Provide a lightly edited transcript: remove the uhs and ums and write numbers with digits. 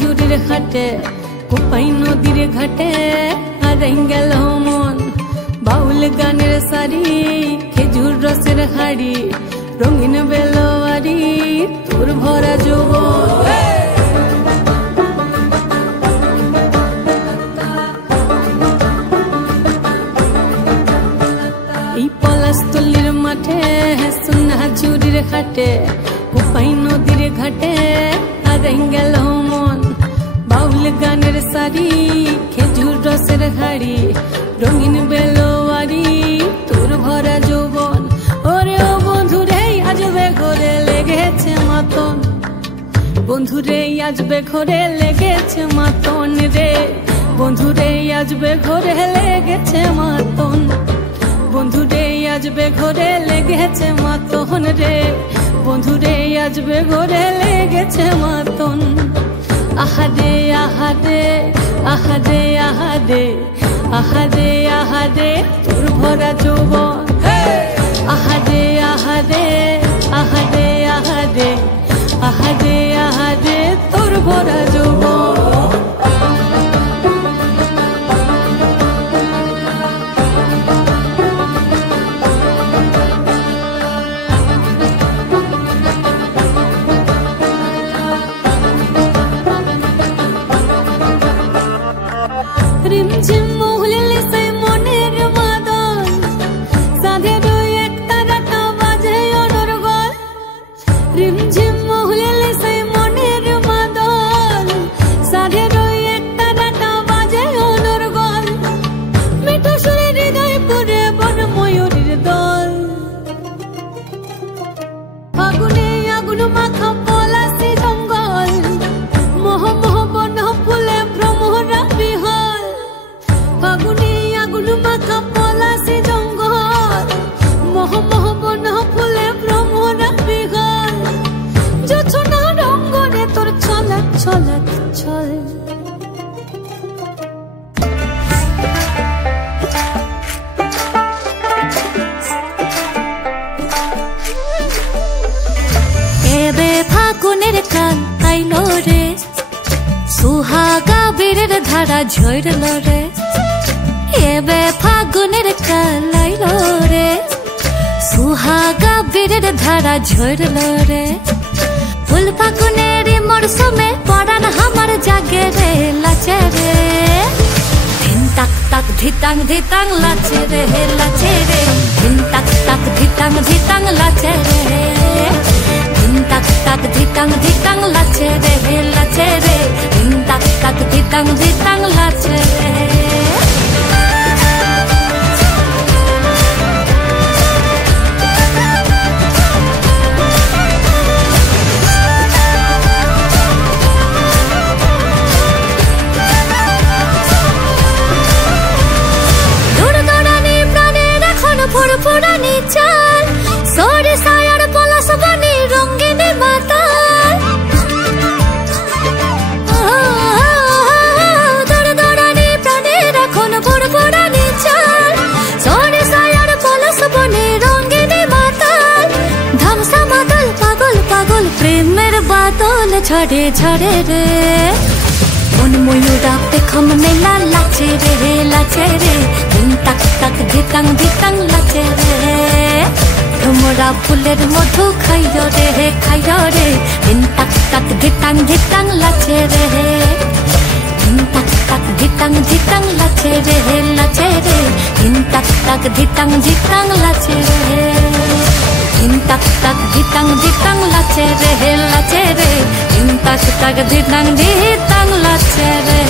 ঝুড়ির হাটে কোপাই নদীর ঘাটে হারাই গেল মন বাউল গানের শাড়ি খেজুর রসের হাড়ি রঙিন বেলোয়ারি তোর ভরা যৌবন এই পলাশতলির মাঠে সোনা ঝুড়ির হাটে কোপাই নদীর ঘাটে হারাই গেল মন বাউল গানের শাড়ি খেজুর রসের হাড়ি রঙিন বেলোয়ারি তোর ভরা যৌবন ওরে ও বন্ধুরে আজবে ঘরে লেগেছে মাতন বন্ধুরে আজবে ঘরে লেগেছে মাতন রে বন্ধুরে আজবে ঘরে লেগেছে মাতন বন্ধুরে আজবে ঘরে লেগেছে মাতন রে বন্ধুরে আজবে ঘরে লেগেছে মাতন আহাদে আহাদে আহাদে আহাদে আহাদে আহাদে তোর ভরা যৌবন আহাদে আহাদে আহাদে আহাদে আহাদে আহাদে তোর ভরা যৌবন রিমঝিম মহুলে সেই মনের মাদল সাধের এক তারাটা বাজে অনর্গল রিমঝিম মহুলে সেই মনের মাদল সাধের এক তারাটা বাজে অনর্গল মিঠু সুরে হৃদয় পুরে বন ময়ূরীর দল আগুনে আগুন মাখা পলাশি জঙ্গল মোহ মোহ বন ফুলে ভ্রমরা বিহল আগুনে আগুন মাখা পলাশি জঙ্গল মোহ মোহ বন ফুলে ভ্রমরা বিহল জোছনা রঙ্গনে তোর ছলক ছলক ছল এবে ফাগুনের কাল আইলো রে সুহাগা বীরের ধারা ঝরল রে এবে ফাগুনের কাল আইলো রে সুহাগা বীরের ধারা ঝরল রে ফুল ফাগুনের মরশুমে পরান আমার জাগে রে লাচে রে ধিন তাক তাক ধিতাং ধিতাং লাচে রে লাচে রে ধিন তাক তাক ধিতাং ধিতাং লাচে রে ধিন তাক তাক ধিতাং ধিতাং লাচে রে লাচে রে ধিন তাক তাক ধিতাং ধিতাং লাচে রে ফুরফুরানি চাল সরে সায়ার পলাশ বনে রঙিন মাতাল দড়দড়ানি প্রাণের এখন ফুরফুরানি চাল সরে সায়ার পলাশ বনে রঙিন মাতাল ধামসা মাতাল পাগল পাগল প্রেমের বাদল ঝড়ে ঝড়ে রে মন ময়ূরা পেখম মেলা লাচে রে লাচে রে ধিন তাক তাক ধিতাং ধিতাং লাচে রে ভ্রমরা ফুলের মধু খাইয় রে ধিন তাক তাক ধিতাং ধিতাং লাচে রে ধিন তাক তাক ধিতাং ধিতাং লাচে রে ধিন তাক তাক ধিতাং ধিতাং লাচে রে ধিন তাক তাক ধিতাং ধিতাং লাচে রে ধিন তাক তাক ধিতাং ধিতাং লাচে রে